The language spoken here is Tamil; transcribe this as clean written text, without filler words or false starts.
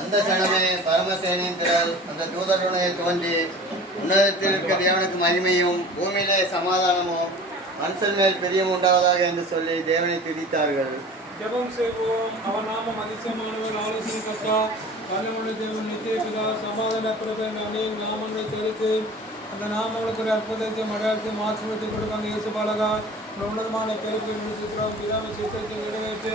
அந்த கணமே பரமசேனேந்திரர் அந்த தூதருடைய தோன்றி உன்னதத்தில் இருக்க தேவனுக்கு மகிமையும் பூமியிலே சமாதானமும் மனுஷன் மேல் பிரியம் உண்டாவதாக என்று சொல்லி தேவனை துதித்தார்கள். ஜெபம் செய்வோம். அவர் நாமம் அதிசயமானவர், ஆலோசனை கர்த்தா, வல்லமையுள்ள தேவன், நித்திய பிதா, சமாதான பிரபன், அநேக நாமங்களை தெரிவித்து அந்த நாமங்களுக்கு ஒரு அற்புதத்தையும் அடையாளத்தையும் ஆசீர்வாதத்தை கொடுக்க அந்த இயேசு பாலகா உன்னதமான பிறப்பு பிதாவை சித்தத்தை நிறைவேற்ற